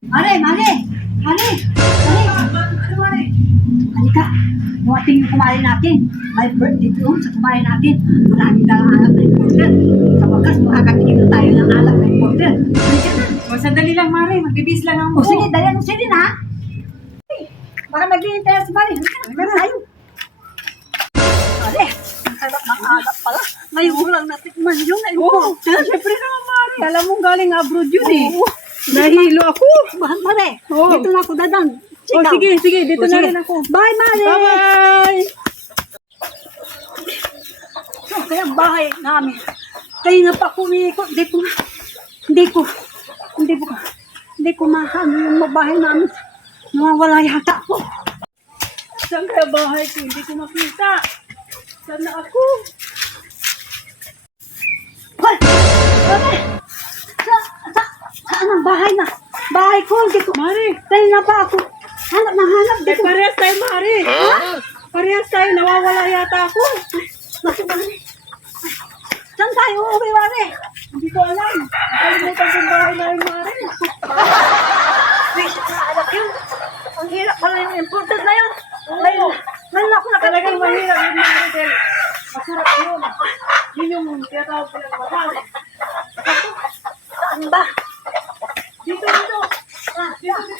Mare, mare! Mare! Mare! Ano man eh? Halika! Dumating yung kumain natin. May birthday doon sa kumain natin. Maraming dalang alak na importer. Sa wakas, makakatingin na tayo ng alak na importer. Halika na! O, sandali lang, Mare. Magbibis lang O ako. sige, dalihan mo siya din ha! Baka naghihintay na si Mare. Halika na tayo! Mare! Ang sarap ng alak pala. Ngayon ko lang natikman yun. Ay, Oo, syempre naman, Mare. Alam mo galing abroad yun eh. Nahilo ako. Mare! Oo. Dito na ako dadang. O, sige, sige. Dito na rin ako. Bye, Mare! Bye-bye! So, kaya ang bahay namin. Kayo na pa kumikot. Hindi ko mahano yung bahay namin. Nawawala yata ako. Saan kaya bahay ko? Hindi ko makita. Saan na ako? Hoy! Mare! Saan ang bahay na? Bahay ko, hindi ko. Mare, Dahil na pa ako. Hanap na hanap. Hindi ko. parehas tayo, Mare. Parehas tayo. Nawawala yata ako. Bakit Mare? Saan tayo uuwi, Mare? Hindi ko alam. Kalimutan ko yung bahay namin, Mare. Wish na alam yun. Ang hirap pala yung important na yun. Oo. Ngayon ako Talagang nakatikim. mahirap yun, Mare. Dahil masarap yun. Yun yung tinatawag ko ng mahal. Saan ba? Dito, dito. Ah, Dito, dito.